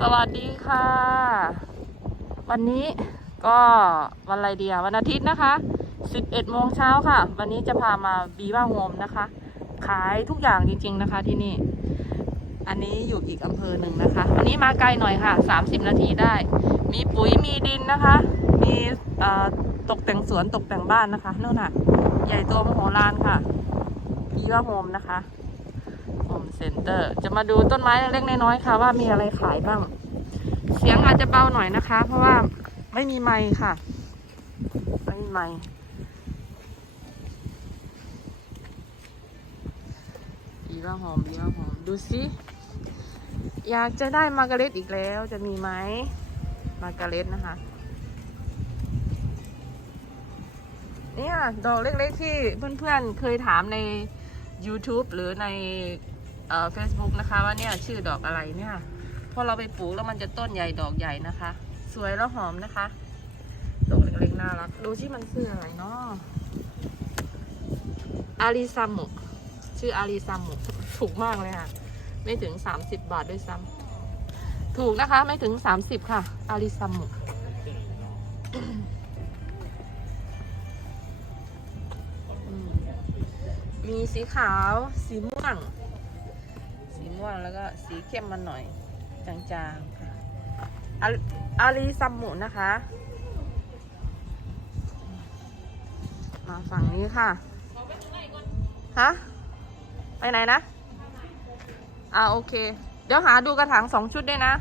สวัสดีค่ะ วันนี้ก็วันอะไรเดียวันอาทิตย์นะคะ 11โมงเช้าค่ะ วันนี้จะพามาบีว่าโฮมนะคะ ขายทุกอย่างจริง ๆนะคะที่นี่ อันนี้อยู่อีกอำเภอหนึ่งนะคะอันนี้มาไกลหน่อยค่ะ 30 นาทีได้ มีปุ๋ยมีดินนะคะ มีตกแต่งสวนตกแต่งบ้านนะคะนู่นน่ะ ใหญ่โตมโหฬารค่ะบีว่าโฮมนะคะ โฮมเซ็นเตอร์ จะมาดูต้นไม้เล็กๆน้อยๆค่ะ ว่ามีอะไรขายบ้าง เสียงอาจจะเบาหน่อยนะคะ เพราะว่าไม่มีไมค์ค่ะ ไม่มีไมค์ดีว่าหอมดีว่าหอม ดูสิ อยากจะได้มาการเร็ตอีกแล้วจะมีไหมมาการเร็ตนะคะเนี่ยดอกเล็กๆที่เพื่อนๆเคยถามใน YouTube หรือในเอ่อ Facebook นะคะว่าเนี่ยชื่อดอกอะไรเนี่ยพอเราไปปลูกแล้วมันจะต้นใหญ่ดอกใหญ่นะคะ สวยแล้วหอมนะคะดอกเล็กๆน่ารัก ดูที่มันชื่ออะไรเนาะอาริซามุชื่ออาริซามุถูกมากเลยค่ะ ไม่ถึง 30 บาทด้วยซ้ำถูกนะคะไม่ถึง 30 ค่ะอาริซามุ มีสีขาว สีม่วง สีม่วงแล้วก็สีเข้มมาหน่อย จางๆค่ะอารีซัมมุนะคะ มาฝั่งนี้ค่ะ ฮะ ไปไหนนะ อ่าโอเค เดี๋ยวหาดูกระถางสองชุดด้วยนะ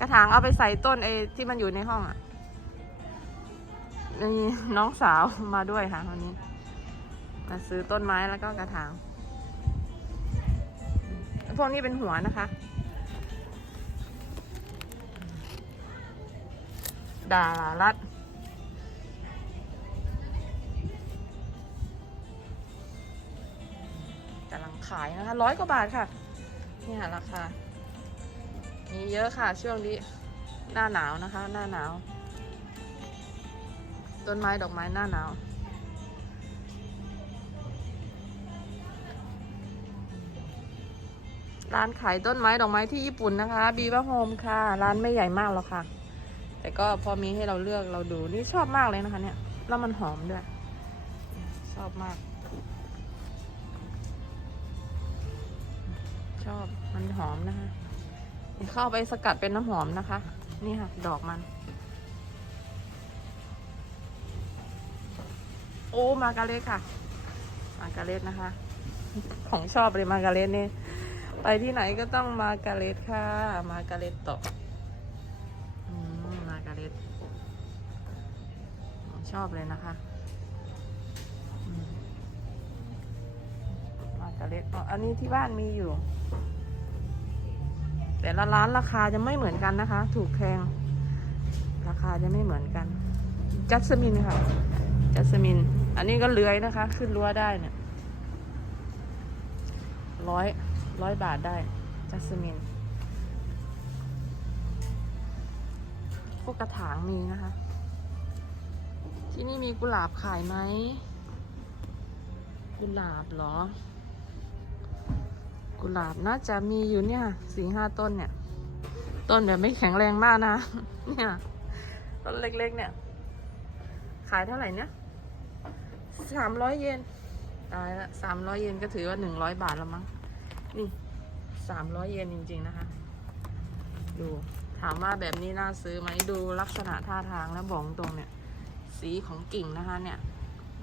กระถางเอาไปใส่ต้นไอ้ที่มันอยู่ในห้องอะนี่น้องสาวมาด้วยค่ะวันนี้ มาซื้อต้นไม้แล้วก็กระถาง พวกนี้เป็นหัวนะคะ ดารารัดกำลังขายนะคะร้อยกว่าบาทค่ะ นี่ค่ะราคา มีเยอะค่ะช่วงนี้ หน้าหนาวนะคะ หน้าหนาว ต้นไม้ดอกไม้หน้าหนาว ร้านขายต้นไม้ดอกไม้ที่ญี่ปุ่นนะคะบีว่าโฮมค่ะ ร้านไม่ใหญ่มากหรอกค่ะ แต่ก็พอมีให้เราเลือกเราดูนี่ชอบมากเลยนะคะ เนี่ยแล้วมันหอมด้วย ชอบมาก ชอบมันหอมนะคะเข้าไปสกัดเป็นน้ำหอมนะคะ นี่ค่ะ ดอกมัน โอ้ มาการเล็ค่ะ มาการเล็นะคะ ของชอบเลยมาการเล็ตนี่ ไปที่ไหนก็ต้องมาการเล็ตค่ะ มาการเล็ตต่อมาการเล็ตชอบเลยนะคะมมาการเล็ตอันนี้ที่บ้านมีอยู่ แต่ละร้านราคาจะไม่เหมือนกันนะคะ ถูกแพงราคาจะไม่เหมือนกัน จัสมินค่ะ จัสมิน อันนี้ก็เลื้อยนะคะ ขึ้นรั้วได้เนี่ยร้อย ร้อยบาทได้จัสมินพวกกระถางมีนะคะ ที่นี่มีกุหลาบขายไหม กุหลาบเหรอ กุหลาบน่าจะมีอยู่เนี่ยสี่ห้าต้นเนี่ย ต้นแบบไม่แข็งแรงมากนะ เนี่ย ต้นเล็กๆเนี่ย ขายเท่าไหร่เนี่ยสามร้อยเยนตายละสามร้อยเยนก็ถือว่าหนึ่งร้อยบาทแล้วมั้ง นี่สามร้อยเยนจริง ๆ นะคะ ดูถามว่าแบบนี้น่าซื้อไหมดูลักษณะท่าทางแล้วบอกตรงเนี่ย สีของกิ่งนะคะเนี่ย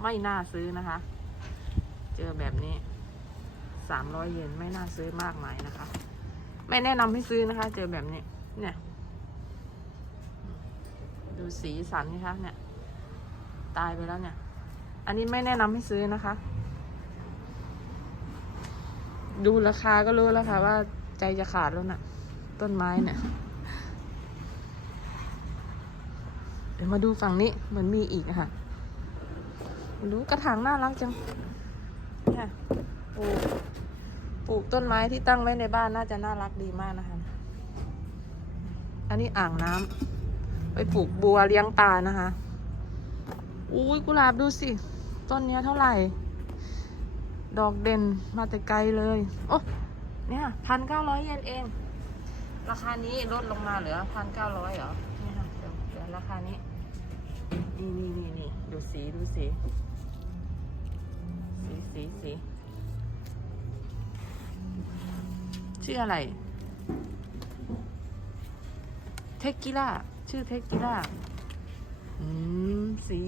ไม่น่าซื้อนะคะ เจอแบบนี้สามร้อยเยนไม่น่าซื้อมากมายนะคะ ไม่แนะนำให้ซื้อนะคะ เจอแบบนี้ เนี่ย ดูสีสันนี่คะเนี่ย ตายไปแล้วเนี่ย อันนี้ไม่แนะนำให้ซื้อนะคะ ดูราคาก็รู้แล้วค่ะว่าใจจะขาดแล้วนะ่ะ ต้นไม้เนี่ยเดี๋ยวมาดูฝั่งนี้เหมือนมีอีกค่ะรู้กระถางน่ารักจังเนี่ยปลูกปลูกต้นไม้ที่ตั้งไว้ในบ้านน่าจะน่ารักดีมากนะคะ อันนี้อ่างน้ำไปปลูกบัวเลี้ยงปลานะคะอุ้ยกุหลาบดูสิ ต้นเนี้ยเท่าไหร่ ดอกเด่นมาแต่ไกลเลย โอ้เนี่ยพันเก้าร้อยเยนเอง ราคานี้ลดลงมาเหลือพันเก้าร้อยเหรอเนี่ค่ะเดี๋ยวเดี๋ยวราคานี้ นี่นี่นี่นี่ดูสีดูสี สีสีสีชื่ออะไร เทคกิล่า ชื่อเทคกิล่า อืม สี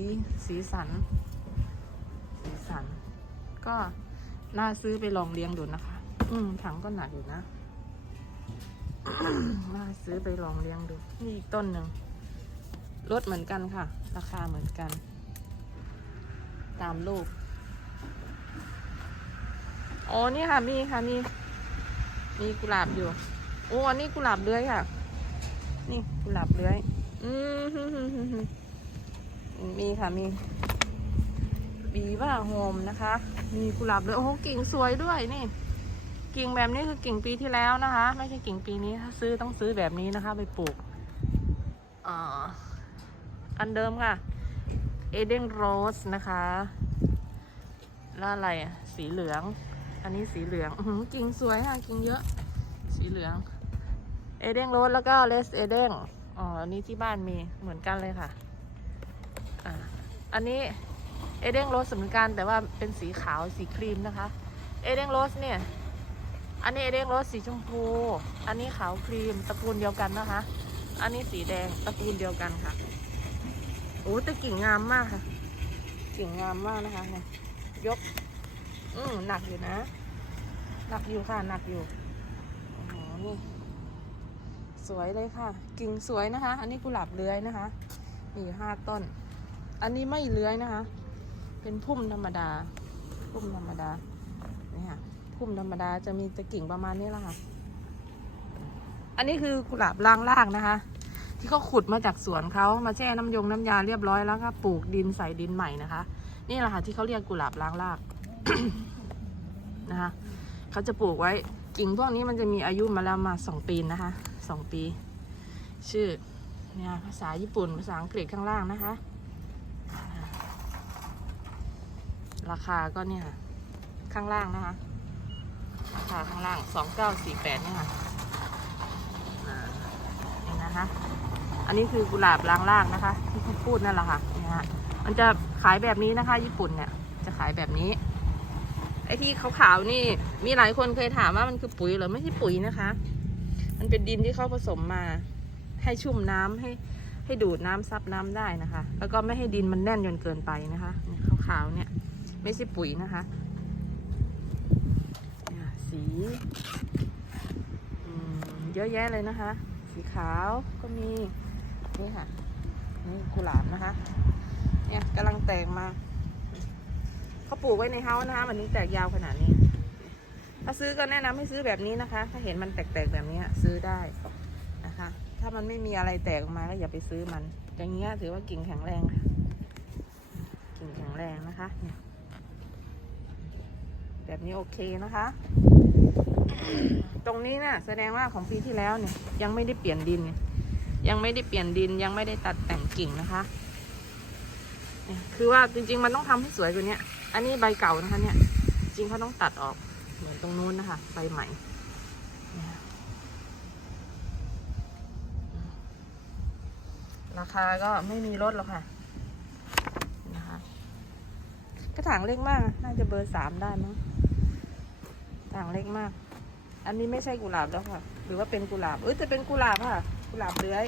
สีสัน สีสัน ก็ น่าซื้อไปลองเลี้ยงดูนะคะ อืมถังก็หนักอยู่นะ น่าซื้อไปลองเลี้ยงดู นี่อีกต้นหนึ่งลดเหมือนกันค่ะ ราคาเหมือนกัน ตามรูปอ๋อนี่ค่ะ มีค่ะ มี มีกุหลาบอยู่ โอ้อันนี้กุหลาบเลื้อยค่ะ นี่กุหลาบเลื้อย อืมฮึ่มฮึ่มฮึ่มฮึ่มมีค่ะ มี บีว่าโฮมนะคะ มีกุหลาบเลยโอ้โหกิ่งสวยด้วยนี่ กิ่งแบบนี้คือกิ่งปีที่แล้วนะคะ ไม่ใช่กิ่งปีนี้ถ้าซื้อต้องซื้อแบบนี้นะคะ ไปปลูกอ่อันเดิมค่ะเอเดนโรสนะคะแล้วอะไรสีเหลือง อันนี้สีเหลืองกิ่งสวยค่ะกิ่งเยอะ สีเหลืองเอเดนโรสแล้วก็เลสเอเดนอ๋ออันนี้ที่บ้านมีเหมือนกันเลยค่ะอ่าอันนี้ เอเดนโรสเหมือนกันแต่ว่าเป็นสีขาวสีครีมนะคะ เอเดนโรสเนี่ย อันนี้เอเดนโรสสีชมพู อันนี้ขาวครีมตระกูลเดียวกันนะคะ อันนี้สีแดงตระกูลเดียวกันค่ะโอ้แต่กิ่งงามมากค่ะ กิ่งงามมากนะคะเนี่ยยก อืมหนักอยู่นะ หนักอยู่ค่ะหนักอยู่โอ้โหนี่สวยเลยค่ะ กิ่งสวยนะคะ อันนี้กุหลาบเลื้อยนะคะ มีห้าต้น อันนี้ไม่เลื้อยนะคะ เป็นพุ่มธรรมดา พุ่มธรรมดา นี่ค่ะ พุ่มธรรมดาจะมีต่กิ่งประมาณนี้แหละค่ะ อันนี้คือกุหลาบล่างลางนะคะ ที่เขาขุดมาจากสวนเขามาแช่น้ำยงน้ำยาเรียบร้อยแล้วก็ปลูกดินใส่ดินใหม่นะคะ นี่แหละค่ะที่เขาเรียกกุหลาบล้างรากนะคะเขาจะปลูกไว้กิ่งพวกนี้มันจะมีอายุมาแล้วมาสองปีนะคะสองปี ชื่อเนี่ยภาษาญี่ปุ่นภาษาอังกฤษข้างล่างนะคะ ราคาก็เนี่ยค่ะ ข้างล่างนะคะ ราคาข้างล่างสองเก้าสี่แปดเนี่ยค่ะนี่นะคะ อันนี้คือกุหลาบล้างล่างนะคะ ที่เขาพูดนั่นแหละค่ะนี่ฮะมันจะขายแบบนี้นะคะ ญี่ปุ่นเนี่ยจะขายแบบนี้ ไอ้ที่ขาวๆนี่ มีหลายคนเคยถามว่ามันคือปุ๋ยเหรือไม่ใช่ปุ๋ยนะคะ มันเป็นดินที่เขาผสมมา ให้ชุ่มน้ำให้ให้ดูดน้ำซับน้ำได้นะคะ แล้วก็ไม่ให้ดินมันแน่นจนเกินไปนะคะขาวๆเนี่ย ไม่ใช่ปุ๋ยนะคะสีเยอะแยะเลยนะคะ สีขาวก็มี นี่ค่ะ นี่กุหลาบนะคะ เนี่ยกำลังแตกมา เขาปลูกไว้ในเฮ้าส์นะคะมันถึงแตกยาวขนาดนี้ ถ้าซื้อก็แนะนำให้ซื้อแบบนี้นะคะ ถ้าเห็นมันแตกๆแบบนี้ซื้อได้นะคะ ถ้ามันไม่มีอะไรแตกออกมาก็อย่าไปซื้อมัน อย่างเงี้ยถือว่ากิ่งแข็งแรงค่ะ กิ่งแข็งแรงนะคะเนี่ย แบบนี้โอเคนะคะ ตรงนี้นะ่ะแสดงว่าของปีที่แล้วเนี่ยยังไม่ได้เปลี่ยนดิน ยังไม่ได้เปลี่ยนดินยังไม่ได้ตัดแต่งกิ่งนะคะเนี่ยคือว่าจริง ๆ มันต้องทำให้สวยกว่านี้อันนี้ใบเก่านะคะเนี่ย จริงเขาต้องตัดออกเหมือนตรงนู้นนะคะใบใหม่เนี่ยราคาก็ไม่มีลดหรอกค่ะนะคะ กระถางเล็กมาก น่าจะเบอร์สามได้มั้ง กระถางเล็กมาก อันนี้ไม่ใช่กุหลาบแล้วค่ะ หรือว่าเป็นกุหลาบ เอ้ยแต่เป็นกุหลาบค่ะ กุหลาบเลื้อย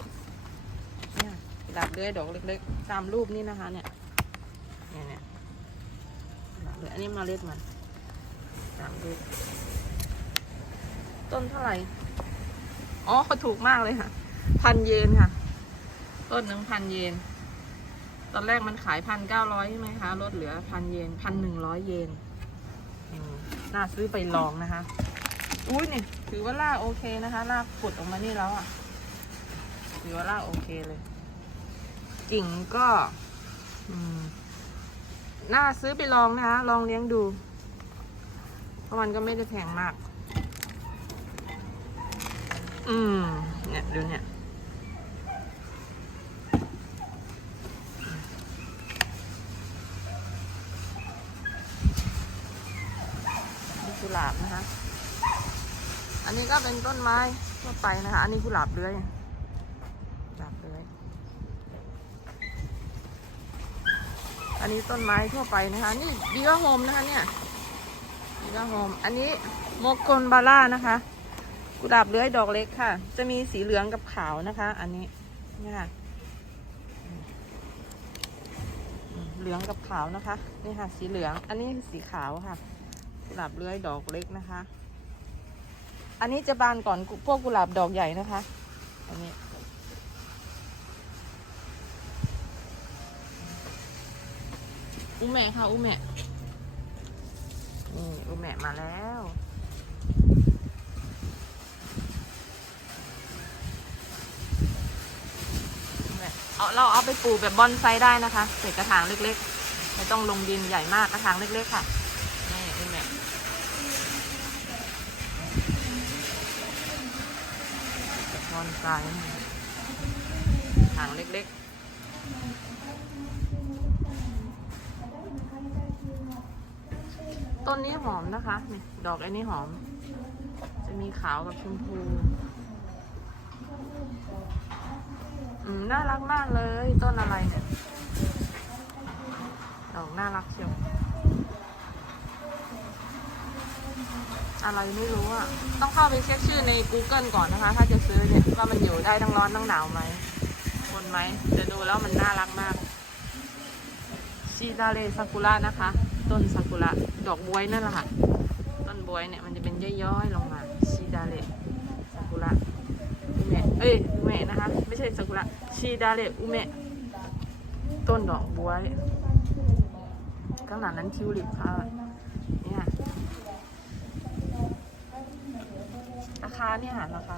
เนี่ยกุหลาบเลื้อยดอกเล็กๆ ตามรูปนี้นะคะ เนี่ย เนี่ยเนี่ยกุหลาบเลื้อยอันนี้มาเล็ดมัน ตามรูป ต้นเท่าไหร่ อ๋อเขาถูกมากเลยค่ะ พันเยนค่ะ ต้นหนึ่งพันเยน ตอนแรกมันขายพันเก้าร้อยใช่ไหมคะ ลดเหลือพันเยนพันหนึ่งร้อยเยน น่าซื้อไปลองนะคะ อุ้ยนี่ถือว่าล่ากโอเคนะคะ ลากขุดออกมานี่แล้วอะ ถือว่าล่ากโอเคเลยกิ่งก็น่าซื้อไปลองนะคะ ลองเลี้ยงดู เพราะมันก็ไม่ได้แพงมาก อืม เนี่ยดูเนี่ย นี่ ก็เป็นต้นไม้ทั่วไปนะคะ อันนี้กุหลาบเลื้อยกุหลาบเลื้อย อันนี้ต้นไม้ทั่วไปนะคะ นี่บีว่าโฮมนะคะเนี่ยบีว่าโฮม อันนี้มกกลบาร่านะคะ กุหลาบเลื้อยดอกเล็กค่ะ จะมีสีเหลืองกับขาวนะคะ อันนี้นี่ค่ะเหลืองกับขาวนะคะ นี่ค่ะ สีเหลือง อันนี้สีขาวค่ะ กุหลาบเลื้อยดอกเล็กนะคะ อันนี้จะบานก่อนพวกกุหลาบดอกใหญ่นะคะ อันนี้ อุแมะค่ะ อุแมะนี่อุแมะมาแล้วเอาเราเอาไปปลูกแบบบอนไซได้นะคะใส่กระถางเล็กๆ ไม่ต้องลงดินใหญ่มากกระถางเล็กๆค่ะ นี่อุแมะ บอนไซนะคะกระถางเล็กๆต้นนี้หอมนะคะนี่ดอกไอ้นี่หอม จะมีขาวกับชมพู อืม น่ารักมากเลย ต้นอะไรเนี่ย ดอกน่ารักเชียว อะไรไม่รู้อะ ต้องเข้าไปเช็คชื่อใน Google ก่อนนะคะ ถ้าจะซื้อเนี่ยว่ามันอยู่ได้ทั้งร้อนทั้งหนาวไหมทนไหมจะดูแล้วมันน่ารักมากชิดาเรซากุระนะคะ ต้นซากุระดอกบวยนั่นแหละค่ะ ต้นบวยเนี่ยมันจะเป็นย่อยๆลงมาชิดาเรซากุระอุเมะเอ้ยอุเมะนะคะ ไม่ใช่ซากุระชิดาเรอุเมะต้นดอกบวยข้างหลังนั้นทิวลิปค่ะเนี่ย ราคาเนี่ยค่ะราคา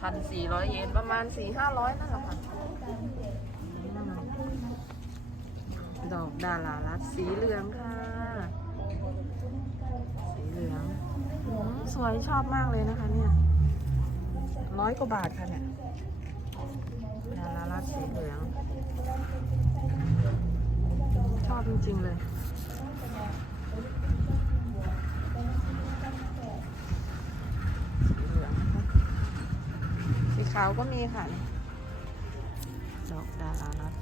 พันสี่ร้อยเยนประมาณสี่ห้าร้อยนั่นแหละค่ะดอกดารารัดสีเหลืองค่ะ สีเหลืองสวยชอบมากเลยนะคะเนี่ยร้อยกว่าบาทค่ะเนี่ยดารารัดสีเหลือง ชอบจริงๆเลย สีเหลืองนะคะสี ขาวก็มีค่ะ ดอกดารารัด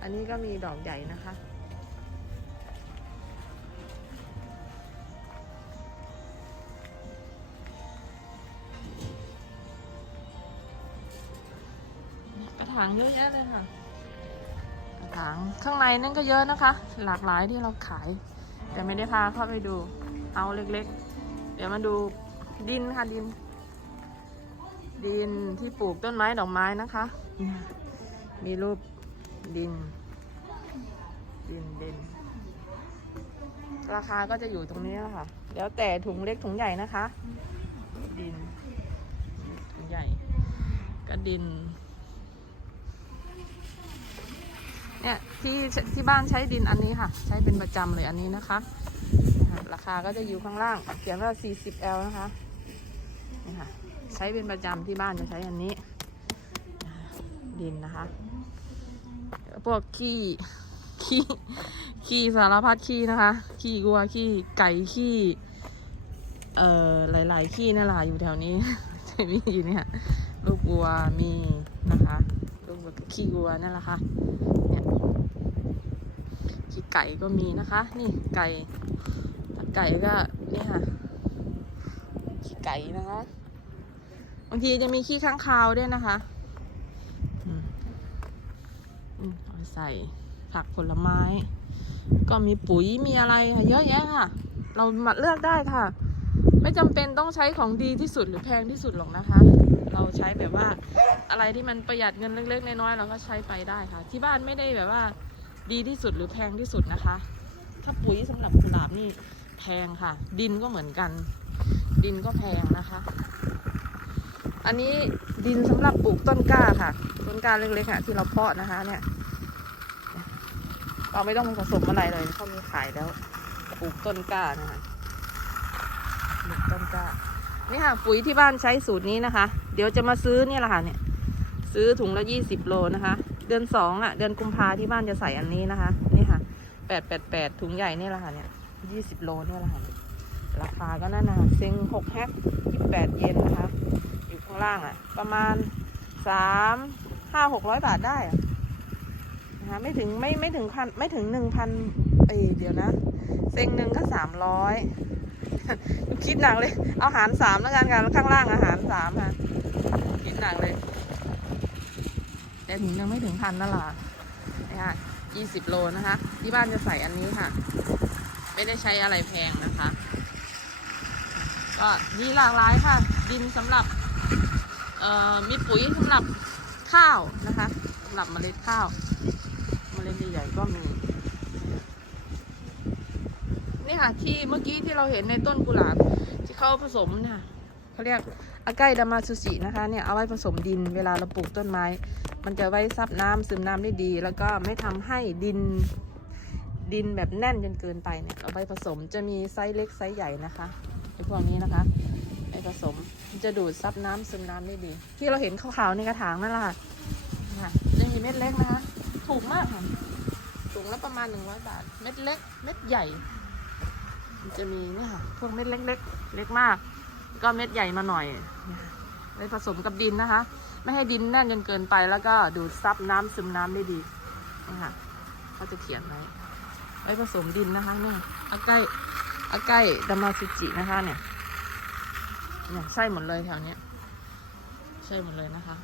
อันนี้ก็มีดอกใหญ่นะคะ กระถางเยอะแยะเลยค่ะ กระถางข้างในนั่นก็เยอะนะคะ หลากหลายที่เราขาย แต่ไม่ได้พาเข้าไปดู เอาเล็กๆ เดี๋ยวมาดูดินค่ะดิน ดินที่ปลูกต้นไม้ดอกไม้นะคะ มีรูปดิน ดินดิน ราคาก็จะอยู่ตรงนี้แหละค่ะ แล้วแต่ถุงเล็กถุงใหญ่นะคะ ดิน ถุงใหญ่ ก็ดิน เนี่ยที่ที่บ้านใช้ดินอันนี้ค่ะ ใช้เป็นประจำเลยอันนี้นะคะ ราคาก็จะอยู่ข้างล่าง เขียนว่า 40L นะคะนี่ค่ะใช้เป็นประจำที่บ้านจะใช้อันนี้ ดินนะคะ พวกขี้ขี้ขี้สารพัดขี้นะคะ ขี้วัวขี้ไก่ขี้เอ่อหลาย ๆ ขี้นั่นแหละอยู่แถวนี้จะมีอยู่เนี่ยลูกวัวมีนะคะลูกวัวขี้วัวนั่นแหละค่ะเนี่ยขี้ไก่ก็มีนะคะ นี่ไก่ ไก่ก็นี่ค่ะ ขี้ไก่นะคะ บางทีจะมีขี้ข้างคาวด้วยนะคะอืมอืมเอาใส่ผักผลไม้ ก็มีปุ๋ยมีอะไรค่ะเยอะแยะค่ะ เรามาเลือกได้ค่ะ ไม่จำเป็นต้องใช้ของดีที่สุดหรือแพงที่สุดหรอกนะคะ เราใช้แบบว่าอะไรที่มันประหยัดเงินเล็กๆน้อยๆเราก็ใช้ไปได้ค่ะ ที่บ้านไม่ได้แบบว่าดีที่สุดหรือแพงที่สุดนะคะ ถ้าปุ๋ยสำหรับกุหลาบนี่ แพงค่ะ ดินก็เหมือนกัน ดินก็แพงนะคะ อันนี้ดินสำหรับปลูกต้นกล้าค่ะ ต้นกล้าเล็กๆค่ะที่เราเพาะนะคะ เนี่ย เราไม่ต้องผสมอะไรเลยเขามีขายแล้วปลูกต้นกล้านะคะปลูกต้นกล้านี่ค่ะ ปุ๋ยที่บ้านใช้สูตรนี้นะคะ เดี๋ยวจะมาซื้อเนี่ยแหละค่ะเนี่ย ซื้อถุงละยี่สิบโลนะคะ เดือนสองอะ เดือนกุมภาที่บ้านจะใส่อันนี้นะคะ นี่ค่ะแปดแปดแปดถุงใหญ่เนี่ยแหละค่ะเนี่ย ยี่สิบโลเนี่ยแหละค่ะ ราคาก็นั่นนะเซ็งหกแฮกยี่แปดเยนนะคะ อยู่ข้างล่างอะ่ะ ประมาณสามห้าหกร้อยบาทได้อะนะคะไม่ถึงไม่ไม่ถึงพันไม่ถึงหนึ่งพันเอยเดี๋ยวนะ เซ็งหนึ่งก็สามร้อยคิดหนักเลย เอาหารสามแล้วกันกันข้างล่างอาหารสามค่ะ คิดหนักเลย แต่ถึงยังไม่ถึงพันนั่นแหละนะคะยี่สิบโลนะคะ ที่บ้านจะใส่อันนี้ค่ะ ไม่ได้ใช้อะไรแพงนะคะ ก็มีหลากหลายค่ะ ดินสำหรับเอ่อมีปุ๋ยสำหรับข้าวนะคะสำหรับเมล็ดข้าว เมล็ดใหญ่ๆก็มีนี่ค่ะที่เมื่อกี้ที่เราเห็นในต้นกุหลาบที่เขาผสมเนี่ยเขาเรียกอาไกดามาซูชินะคะเนี่ยเอาไว้ผสมดินเวลาเราปลูกต้นไม้ มันจะไว้ซับน้ำซึมน้ำได้ดี แล้วก็ไม่ทำให้ดิน ดินแบบแน่นจนเกินไปเนี่ยเอาไปผสมจะมีไซส์เล็กไซส์ใหญ่นะคะไอพวกนี้นะคะไปผสมจะดูดซับน้ำซึมน้ำได้ดี ที่เราเห็นขาวๆในกระถางนั่นแหละค่ะค่ะจะมีเม็ดเล็กนะคะ ถูกมากค่ะถุงละประมาณหนึ่งร้อยบาท เม็ดเล็ก เม็ดใหญ่ มันจะมีเนี่ยค่ะพวกเม็ดเล็กๆเล็กมาก ก็เม็ดใหญ่มาหน่อยไปผสมกับดินนะคะ ไม่ให้ดินแน่นจนเกินไปแล้วก็ดูดซับน้ำซึมน้ำได้ดีนี่ค่ะเขาจะเขียนไว้ ไว้ผสมดินนะคะเนี่ยอาไก้อาไก้ดามาซิจินะคะเนี่ยเนี่ยใช่หมดเลยแถวเนี้ยใช่หมดเลยนะคะ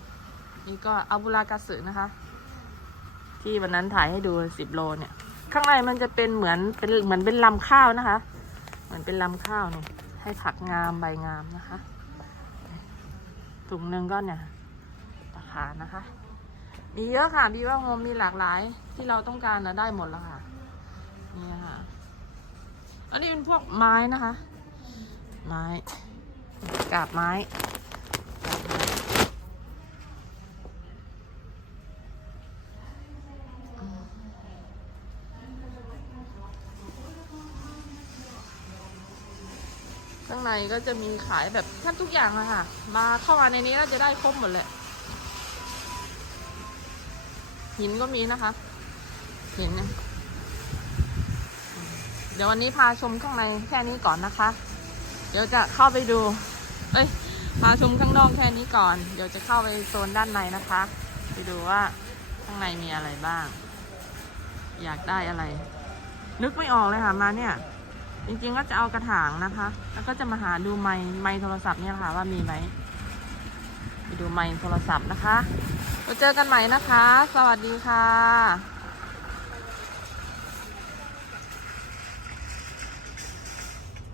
นี่ก็อาบุรากาสึนะคะ ที่วันนั้นถ่ายให้ดูสิบโลเนี่ย ข้างในมันจะเป็นเหมือนเป็นเหมือนเป็นลำข้าวนะคะ เหมือนเป็นลำข้าวเนี่ยให้ผักงามใบงามนะคะถุงหนึ่งก็เนี่ยราคานะคะ มีเยอะค่ะมีว่าโฮมมีหลากหลายที่เราต้องการนะได้หมดแล้วค่ะ นี่ค่ะ อันนี้เป็นพวกไม้นะคะไม้กาบไม้กาบไม้ข้างในก็จะมีขายแบบแทบทุกอย่างเลยค่ะ มาเข้ามาในนี้แล้วจะได้ครบหมดเลยหินก็มีนะคะ หินเนี่ย เดี๋ยววันนี้พาชมข้างในแค่นี้ก่อนนะคะ เดี๋ยวจะเข้าไปดู เอ้ย พาชมข้างนอกแค่นี้ก่อน เดี๋ยวจะเข้าไปโซนด้านในนะคะ ไปดูว่าข้างในมีอะไรบ้าง อยากได้อะไร นึกไม่ออกเลยค่ะมาเนี่ย จริงๆก็จะเอากระถางนะคะ แล้วก็จะมาหาดูไม้ไม้โทรศัพท์เนี่ยค่ะว่ามีไหมไปดูไม้โทรศัพท์นะคะเราเจอกันใหม่นะคะ สวัสดีค่ะ